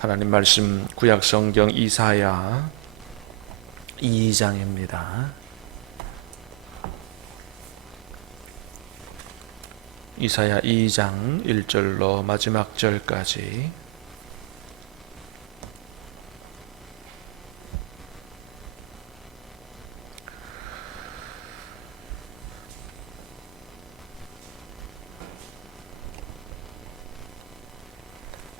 하나님 말씀 구약 성경 이사야 2장입니다. 이사야 2장 1절로 마지막 절까지.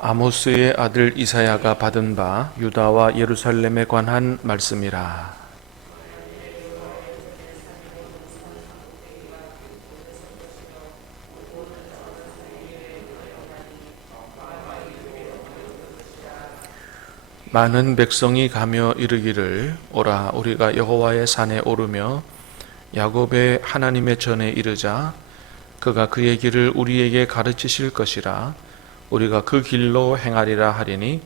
아모스의 아들 이사야가 받은 바 유다와 예루살렘에 관한 말씀이라. 많은 백성이 가며 이르기를 오라 우리가 여호와의 산에 오르며 야곱의 하나님의 전에 이르자 그가 그의 길을 우리에게 가르치실 것이라. 우리가 그 길로 행하리라 하리니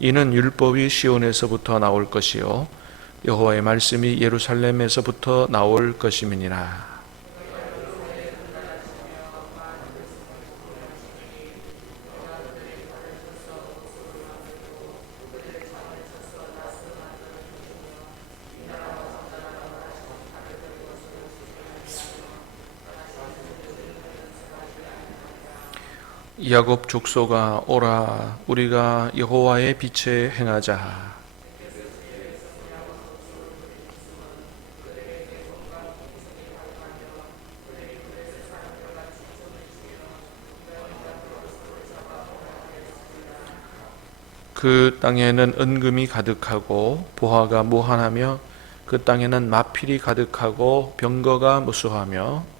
이는 율법이 시온에서부터 나올 것이요 여호와의 말씀이 예루살렘에서부터 나올 것임이니라. 야곱 족속아 오라 우리가 여호와의 빛에 행하자. 그 땅에는 은금이 가득하고 보화가 무한하며 그 땅에는 마필이 가득하고 병거가 무수하며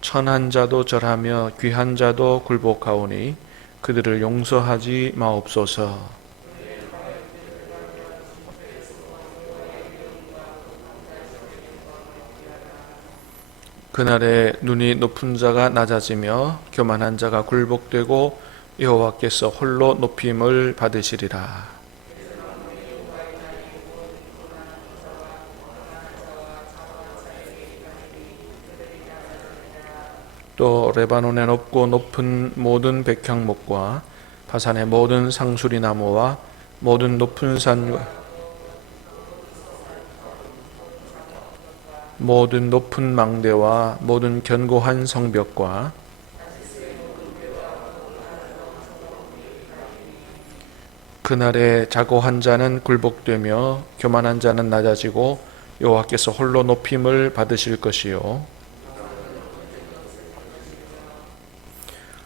천한 자도 절하며 귀한 자도 굴복하오니 그들을 용서하지 마옵소서. 그날에 눈이 높은 자가 낮아지며 교만한 자가 굴복되고 여호와께서 홀로 높임을 받으시리라. 또 레바논의 높고 높은 모든 백향목과 바산의 모든 상수리 나무와 모든 높은 산과 모든 높은 망대와 모든 견고한 성벽과 그날에 자고한 자는 굴복되며 교만한 자는 낮아지고 여호와께서 홀로 높임을 받으실 것이요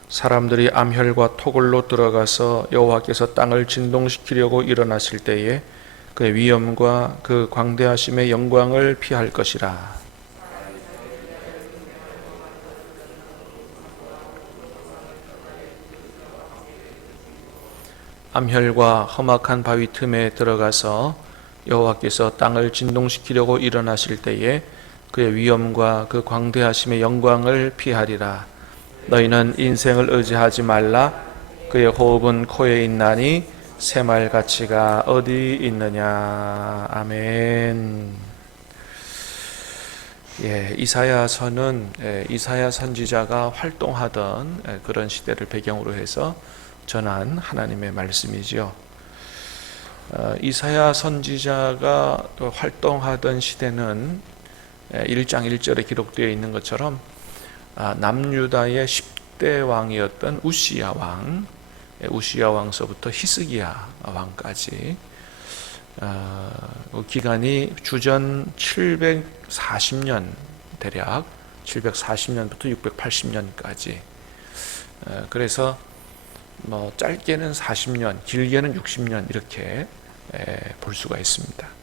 사람들이 암혈과 토굴로 들어가서 여호와께서 땅을 진동시키려고 일어나실 때에 그의 위엄과 그 광대하심의 영광을 피할 것이라. 암혈과 험악한 바위 틈에 들어가서 여호와께서 땅을 진동시키려고 일어나실 때에 그의 위엄과 그 광대하심의 영광을 피하리라. 너희는 인생을 의지하지 말라. 그의 호흡은 코에 있나니 새말 가치가 어디 있느냐. 아멘. 이사야서는 이사야 선지자가 활동하던 그런 시대를 배경으로 해서 전한 하나님의 말씀이죠. 이사야 선지자가 활동하던 시대는 1장 1절에 기록되어 있는 것처럼 남유다의 10대 왕이었던 우시야 왕, 우시야 왕서부터 히스기야 왕까지 기간이 주전 740년 대략 740년부터 680년까지. 그래서 짧게는 40년, 길게는 60년 이렇게 볼 수가 있습니다.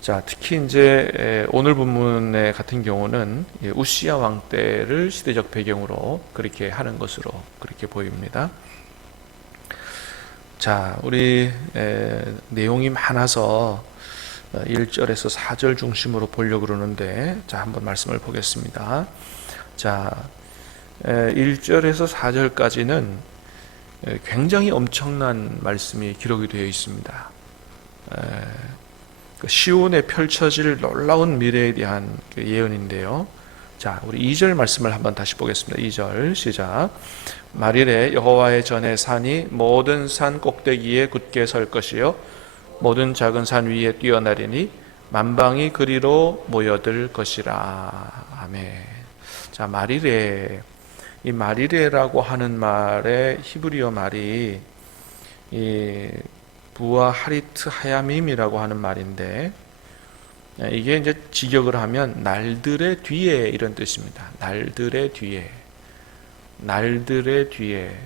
자, 특히 이제 오늘 본문의 같은 경우는 우시야 왕 때를 시대적 배경으로 그렇게 하는 것으로 그렇게 보입니다. 자, 우리 내용이 많아서 1절에서 4절 중심으로 보려고 그러는데, 자, 한번 말씀을 보겠습니다. 자, 1절에서 4절까지는 굉장히 엄청난 말씀이 기록이 되어 있습니다. 시온에 펼쳐질 놀라운 미래에 대한 예언인데요. 자, 우리 2절 말씀을 한번 다시 보겠습니다. 2절 시작. 말일에 여호와의 전에 산이 모든 산 꼭대기에 굳게 설 것이요 모든 작은 산 위에 뛰어나리니 만방이 그리로 모여들 것이라. 아멘. 자, 말일에, 이 말일에라고 하는 말의 히브리어 말이 이 부와 하리트 하야밈이라고 하는 말인데, 이게 이제 직역을 하면 날들의 뒤에 이런 뜻입니다. 날들의 뒤에, 날들의 뒤에.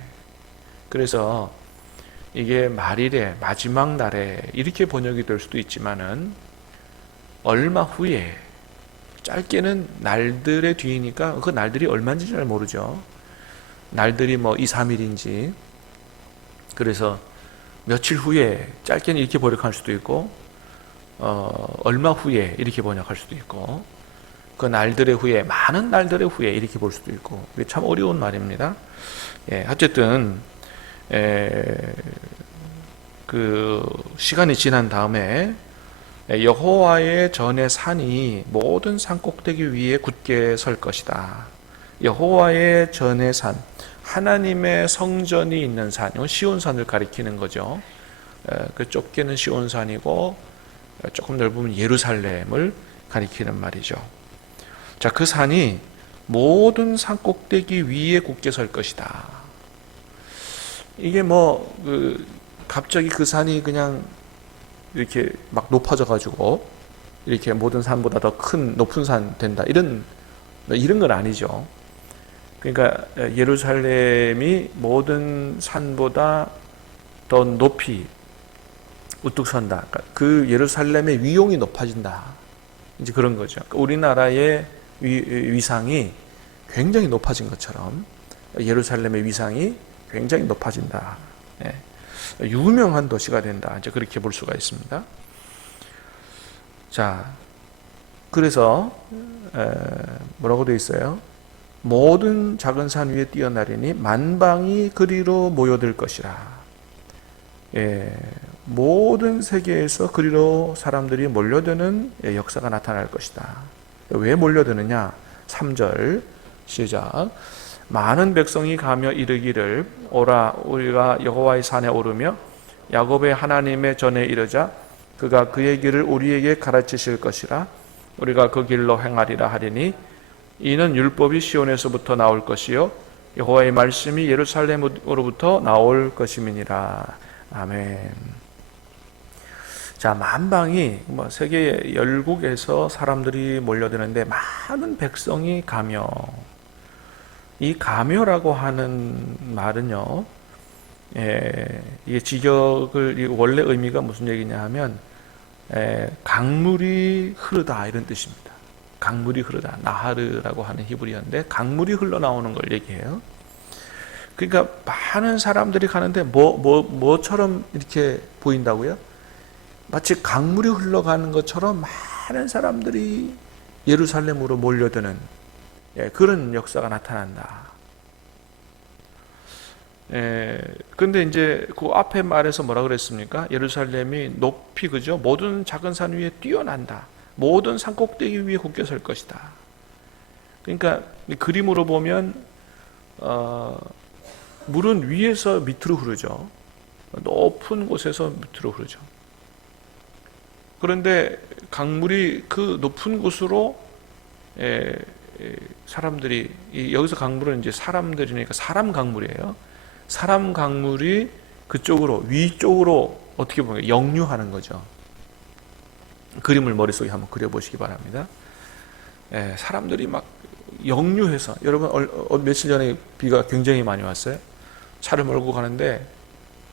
그래서 이게 말일에, 마지막 날에 이렇게 번역이 될 수도 있지만은 얼마 후에, 짧게는 날들의 뒤이니까 그 날들이 얼마인지 잘 모르죠. 날들이 뭐 2, 3일인지. 그래서 며칠 후에, 짧게는 이렇게 번역할 수도 있고 얼마 후에 이렇게 번역할 수도 있고, 그 날들의 후에, 많은 날들의 후에 이렇게 볼 수도 있고, 이게 참 어려운 말입니다. 예, 어쨌든 그 시간이 지난 다음에 여호와의 전에 산이 모든 산 꼭대기 위에 굳게 설 것이다. 여호와의 전에 산, 하나님의 성전이 있는 산, 이건 시온산을 가리키는 거죠. 그 좁게는 시온산이고 조금 넓으면 예루살렘을 가리키는 말이죠. 자, 그 산이 모든 산 꼭대기 위에 굳게 설 것이다. 이게 갑자기 그 산이 그냥 이렇게 막 높아져 가지고 이렇게 모든 산보다 더 큰 높은 산 된다, 이런 건 아니죠. 그러니까 예루살렘이 모든 산보다 더 높이 우뚝 선다. 그러니까 그 예루살렘의 위용이 높아진다, 이제 그런 거죠. 그러니까 우리나라의 위상이 굉장히 높아진 것처럼 예루살렘의 위상이 굉장히 높아진다. 예. 유명한 도시가 된다, 이제 그렇게 볼 수가 있습니다. 자, 그래서 뭐라고 되어 있어요? 모든 작은 산 위에 뛰어나리니 만방이 그리로 모여들 것이라. 예, 모든 세계에서 그리로 사람들이 몰려드는 역사가 나타날 것이다. 왜 몰려드느냐? 3절 시작. 많은 백성이 가며 이르기를 오라 우리가 여호와의 산에 오르며 야곱의 하나님의 전에 이르자 그가 그의 길을 우리에게 가르치실 것이라. 우리가 그 길로 행하리라 하리니 이는 율법이 시온에서부터 나올 것이요 여호와의 말씀이 예루살렘으로부터 나올 것임이니라. 아멘. 자, 만방이 세계 열국에서 사람들이 몰려드는데 많은 백성이 가며, 이 가며라고 하는 말은요, 이게 직역을, 원래 의미가 무슨 얘기냐 하면 강물이 흐르다, 이런 뜻입니다. 강물이 흐르다, 나하르라고 하는 히브리어인데 강물이 흘러나오는 걸 얘기해요. 그러니까 많은 사람들이 가는데 뭐처럼 이렇게 보인다고요? 마치 강물이 흘러가는 것처럼 많은 사람들이 예루살렘으로 몰려드는 그런 역사가 나타난다. 근데 이제 그 앞에 말에서 뭐라 그랬습니까? 예루살렘이 높이, 그죠? 모든 작은 산 위에 뛰어난다. 모든 산 꼭대기 위에 굳게 설 것이다. 그러니까 그림으로 보면 물은 위에서 밑으로 흐르죠. 높은 곳에서 밑으로 흐르죠. 그런데 강물이 그 높은 곳으로 사람들이, 여기서 강물은 이제 사람들이니까 사람 강물이에요. 사람 강물이 그쪽으로, 위쪽으로 어떻게 보면 역류하는 거죠. 그림을 머릿속에 한번 그려보시기 바랍니다. 사람들이 막 역류해서, 여러분 며칠 전에 비가 굉장히 많이 왔어요. 차를 몰고 가는데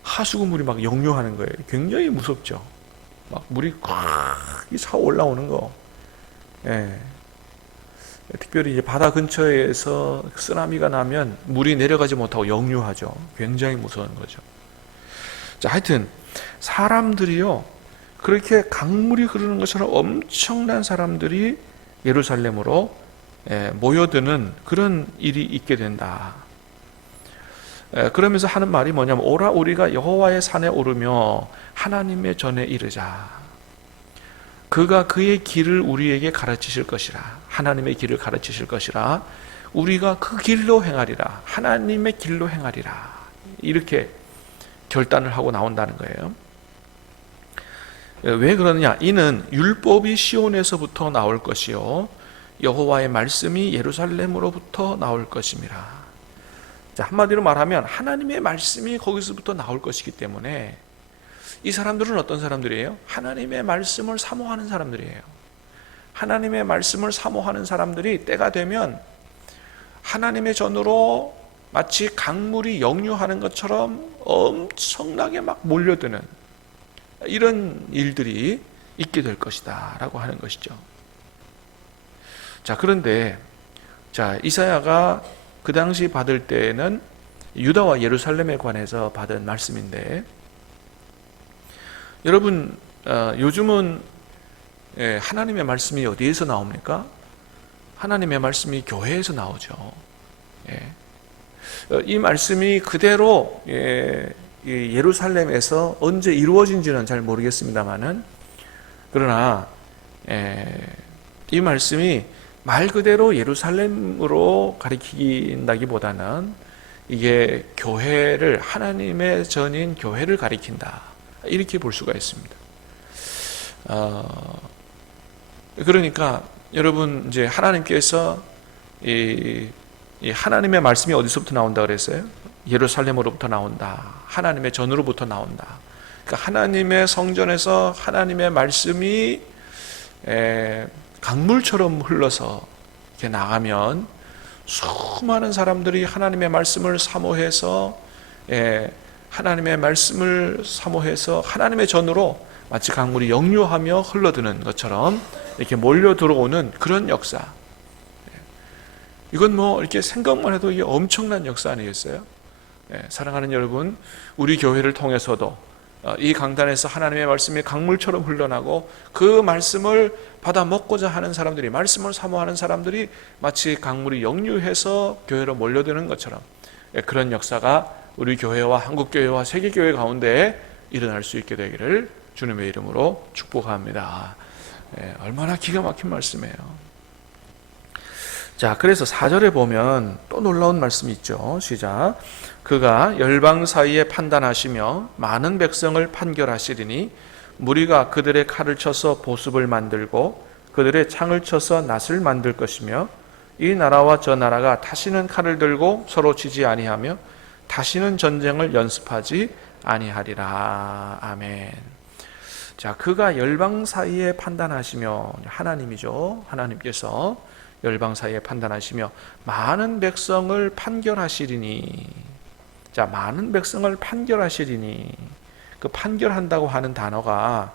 하수구물이 막 역류하는 거예요. 굉장히 무섭죠. 막 물이 꽉 차 올라오는 거. 특별히 이제 바다 근처에서 쓰나미가 나면 물이 내려가지 못하고 역류하죠. 굉장히 무서운 거죠. 자, 하여튼 사람들이요, 그렇게 강물이 흐르는 것처럼 엄청난 사람들이 예루살렘으로 모여드는 그런 일이 있게 된다. 그러면서 하는 말이 뭐냐면 오라 우리가 여호와의 산에 오르며 하나님의 전에 이르자. 그가 그의 길을 우리에게 가르치실 것이라. 하나님의 길을 가르치실 것이라 우리가 그 길로 행하리라. 하나님의 길로 행하리라. 이렇게 결단을 하고 나온다는 거예요. 왜 그러느냐? 이는 율법이 시온에서부터 나올 것이요 여호와의 말씀이 예루살렘으로부터 나올 것임이라. 자, 한마디로 말하면 하나님의 말씀이 거기서부터 나올 것이기 때문에 이 사람들은 어떤 사람들이에요? 하나님의 말씀을 사모하는 사람들이에요. 하나님의 말씀을 사모하는 사람들이 때가 되면 하나님의 전으로 마치 강물이 역류하는 것처럼 엄청나게 막 몰려드는 이런 일들이 있게 될 것이다 라고 하는 것이죠. 자, 그런데 이사야가 그 당시 받을 때는 유다와 예루살렘에 관해서 받은 말씀인데, 여러분 요즘은 하나님의 말씀이 어디에서 나옵니까? 하나님의 말씀이 교회에서 나오죠. 이 말씀이 그대로 예루살렘에서 언제 이루어진지는 잘 모르겠습니다만은, 그러나 이 말씀이 말 그대로 예루살렘으로 가리킨다기보다는 이게 교회를, 하나님의 전인 교회를 가리킨다, 이렇게 볼 수가 있습니다. 그러니까 여러분, 이제 하나님께서 이 하나님의 말씀이 어디서부터 나온다 그랬어요? 예루살렘으로부터 나온다. 하나님의 전으로부터 나온다. 그러니까 하나님의 성전에서 하나님의 말씀이 강물처럼 흘러서 이렇게 나가면 수많은 사람들이 하나님의 말씀을 사모해서 하나님의 말씀을 사모해서 하나님의 전으로 마치 강물이 역류하며 흘러드는 것처럼 이렇게 몰려 들어오는 그런 역사. 이건 뭐 이렇게 생각만 해도 이게 엄청난 역사 아니겠어요? 사랑하는 여러분, 우리 교회를 통해서도 이 강단에서 하나님의 말씀이 강물처럼 흘러나고 그 말씀을 받아 먹고자 하는 사람들이, 말씀을 사모하는 사람들이 마치 강물이 역류해서 교회로 몰려드는 것처럼 그런 역사가 우리 교회와 한국교회와 세계교회 가운데 일어날 수 있게 되기를 주님의 이름으로 축복합니다. 얼마나 기가 막힌 말씀이에요. 자, 그래서 4절에 보면 또 놀라운 말씀이 있죠. 시작. 그가 열방 사이에 판단하시며 많은 백성을 판결하시리니 무리가 그들의 칼을 쳐서 보습을 만들고 그들의 창을 쳐서 낫을 만들 것이며 이 나라와 저 나라가 다시는 칼을 들고 서로 치지 아니하며 다시는 전쟁을 연습하지 아니하리라. 아멘. 자, 그가 열방 사이에 판단하시며, 하나님이죠. 하나님께서 열방 사이에 판단하시며 많은 백성을 판결하시리니. 자, 많은 백성을 판결하시리니, 그 판결한다고 하는 단어가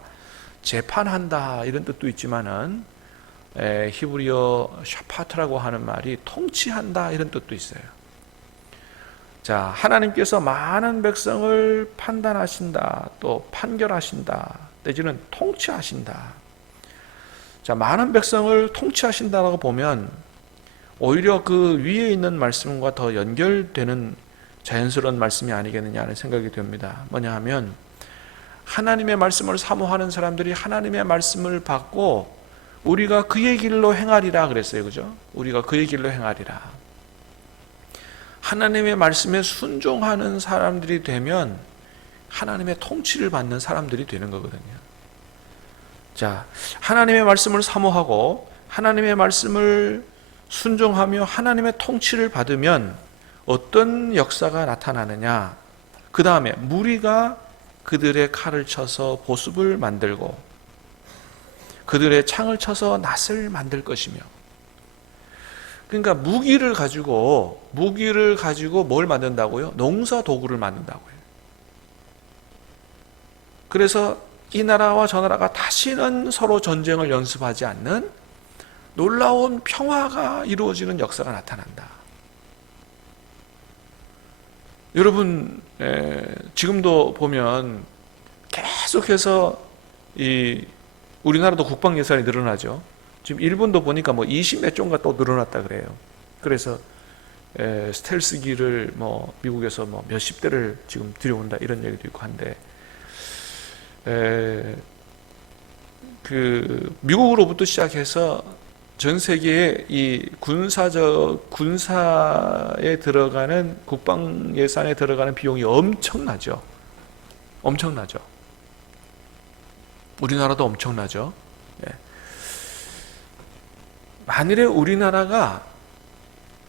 재판한다 이런 뜻도 있지만은 히브리어 샤파트라고 하는 말이 통치한다 이런 뜻도 있어요. 자, 하나님께서 많은 백성을 판단하신다, 또 판결하신다, 내지는 통치하신다. 자, 많은 백성을 통치하신다라고 보면 오히려 그 위에 있는 말씀과 더 연결되는 자연스러운 말씀이 아니겠느냐 하는 생각이 듭니다. 뭐냐 하면 하나님의 말씀을 사모하는 사람들이 하나님의 말씀을 받고 우리가 그의 길로 행하리라 그랬어요. 그죠? 우리가 그의 길로 행하리라. 하나님의 말씀에 순종하는 사람들이 되면 하나님의 통치를 받는 사람들이 되는 거거든요. 자, 하나님의 말씀을 사모하고 하나님의 말씀을 순종하며 하나님의 통치를 받으면 어떤 역사가 나타나느냐? 그 다음에 무리가 그들의 칼을 쳐서 보습을 만들고 그들의 창을 쳐서 낫을 만들 것이며, 그러니까 무기를 가지고 뭘 만든다고요? 농사 도구를 만든다고요. 그래서 이 나라와 저 나라가 다시는 서로 전쟁을 연습하지 않는 놀라운 평화가 이루어지는 역사가 나타난다. 여러분, 지금도 보면 계속해서 우리나라도 국방 예산이 늘어나죠. 지금 일본도 보니까 뭐 20몇 조가 또 늘어났다 그래요. 그래서 스텔스기를 미국에서 몇십 대를 지금 들여온다 이런 얘기도 있고 한데, 그 미국으로부터 시작해서 전 세계의 이 군사에 들어가는 국방 예산에 들어가는 비용이 엄청나죠. 엄청나죠. 우리나라도 엄청나죠. 예. 만일에 우리나라가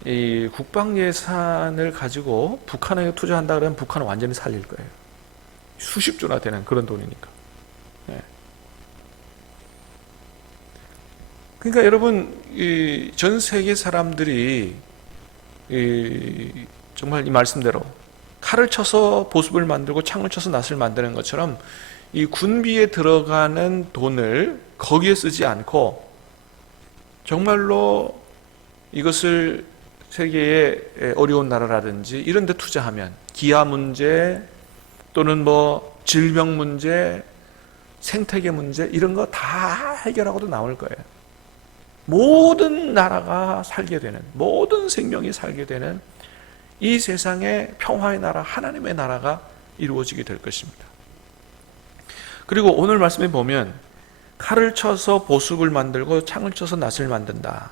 이 국방 예산을 가지고 북한에 투자한다 그러면 북한은 완전히 살릴 거예요. 수십조나 되는 그런 돈이니까. 예. 그러니까 여러분, 이 전 세계 사람들이 정말 이 말씀대로 칼을 쳐서 보습을 만들고 창을 쳐서 낫을 만드는 것처럼 이 군비에 들어가는 돈을 거기에 쓰지 않고 정말로 이것을 세계의 어려운 나라라든지 이런 데 투자하면 기아 문제 또는 뭐 질병 문제, 생태계 문제 이런 거 다 해결하고도 나올 거예요. 모든 나라가 살게 되는, 모든 생명이 살게 되는 이 세상의 평화의 나라, 하나님의 나라가 이루어지게 될 것입니다. 그리고 오늘 말씀에 보면 칼을 쳐서 보습을 만들고 창을 쳐서 낫을 만든다.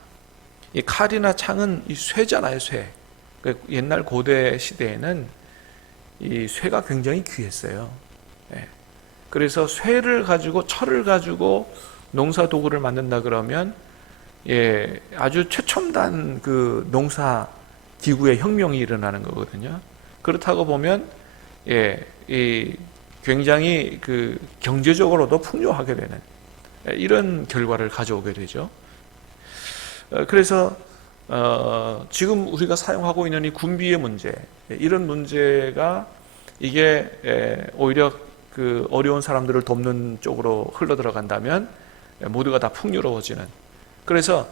이 칼이나 창은 이 쇠잖아요, 쇠. 옛날 고대 시대에는 이 쇠가 굉장히 귀했어요. 그래서 쇠를 가지고, 철을 가지고 농사 도구를 만든다 그러면 아주 최첨단 그 농사 기구의 혁명이 일어나는 거거든요. 그렇다고 보면 이 굉장히 그 경제적으로도 풍요하게 되는 이런 결과를 가져오게 되죠. 그래서 지금 우리가 사용하고 있는 이 군비의 문제, 이런 문제가 이게 오히려 그 어려운 사람들을 돕는 쪽으로 흘러 들어간다면 모두가 다 풍요로워지는, 그래서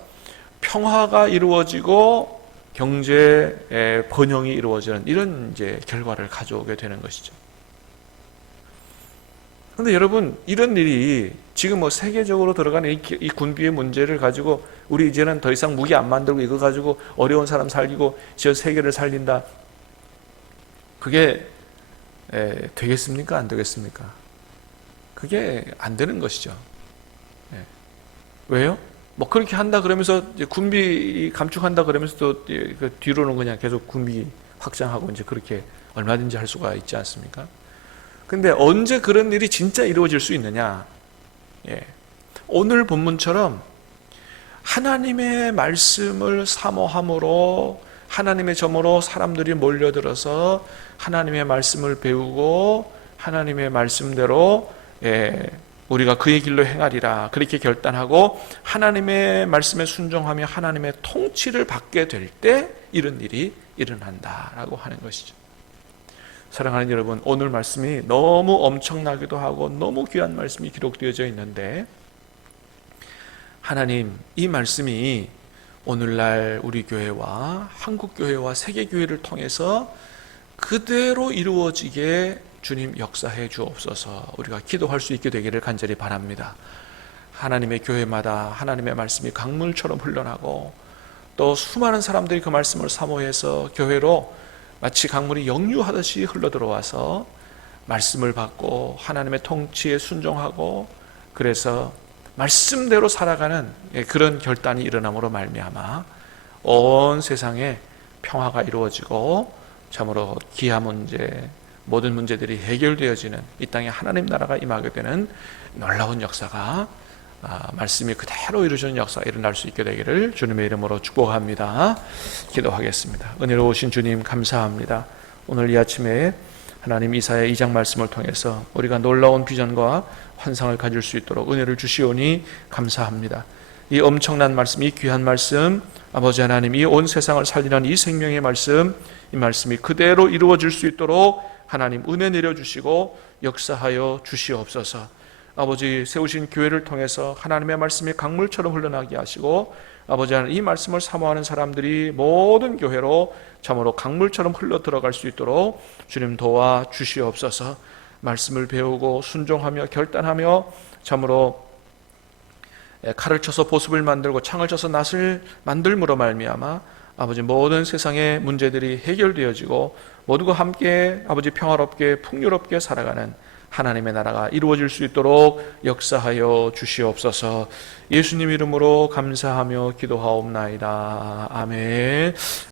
평화가 이루어지고 경제의 번영이 이루어지는 이런 이제 결과를 가져오게 되는 것이죠. 그런데 여러분, 이런 일이 지금 뭐 세계적으로 들어가는 이 군비의 문제를 가지고 우리 이제는 더 이상 무기 안 만들고 이거 가지고 어려운 사람 살리고 저 세계를 살린다. 그게 되겠습니까? 안 되겠습니까? 그게 안 되는 것이죠. 왜요? 뭐 그렇게 한다 그러면서 군비 감축한다 그러면서 또 뒤로는 그냥 계속 군비 확장하고 이제 그렇게 얼마든지 할 수가 있지 않습니까? 근데 언제 그런 일이 진짜 이루어질 수 있느냐? 오늘 본문처럼 하나님의 말씀을 사모함으로 하나님의 점으로 사람들이 몰려들어서 하나님의 말씀을 배우고 하나님의 말씀대로 우리가 그의 길로 행하리라 그렇게 결단하고 하나님의 말씀에 순종하며 하나님의 통치를 받게 될 때 이런 일이 일어난다라고 하는 것이죠. 사랑하는 여러분, 오늘 말씀이 너무 엄청나기도 하고 너무 귀한 말씀이 기록되어져 있는데 하나님, 이 말씀이 오늘날 우리 교회와 한국교회와 세계교회를 통해서 그대로 이루어지게 주님 역사해 주옵소서. 우리가 기도할 수 있게 되기를 간절히 바랍니다. 하나님의 교회마다 하나님의 말씀이 강물처럼 흘러나고 또 수많은 사람들이 그 말씀을 사모해서 교회로 마치 강물이 역류하듯이 흘러들어와서 말씀을 받고 하나님의 통치에 순종하고 그래서 말씀대로 살아가는 그런 결단이 일어남으로 말미암아 온 세상에 평화가 이루어지고 참으로 기아 문제, 모든 문제들이 해결되어지는 이 땅에 하나님 나라가 임하게 되는 놀라운 역사가 말씀이 그대로 이루어지는 역사가 일어날 수 있게 되기를 주님의 이름으로 축복합니다. 기도하겠습니다. 은혜로우신 주님 감사합니다. 오늘 이 아침에 하나님 이사야 2장 말씀을 통해서 우리가 놀라운 비전과 환상을 가질 수 있도록 은혜를 주시오니 감사합니다. 이 엄청난 말씀, 이 귀한 말씀, 아버지 하나님, 이 온 세상을 살리는 이 생명의 말씀, 이 말씀이 그대로 이루어질 수 있도록 하나님 은혜 내려주시고 역사하여 주시옵소서. 아버지, 세우신 교회를 통해서 하나님의 말씀이 강물처럼 흘러나게 하시고 아버지 하나님, 이 말씀을 사모하는 사람들이 모든 교회로 참으로 강물처럼 흘러 들어갈 수 있도록 주님 도와 주시옵소서. 말씀을 배우고 순종하며 결단하며 참으로 칼을 쳐서 보습을 만들고 창을 쳐서 낫을 만들므로 말미암아 아버지 모든 세상의 문제들이 해결되어지고 모두가 함께 아버지 평화롭게 풍요롭게 살아가는 하나님의 나라가 이루어질 수 있도록 역사하여 주시옵소서. 예수님 이름으로 감사하며 기도하옵나이다. 아멘.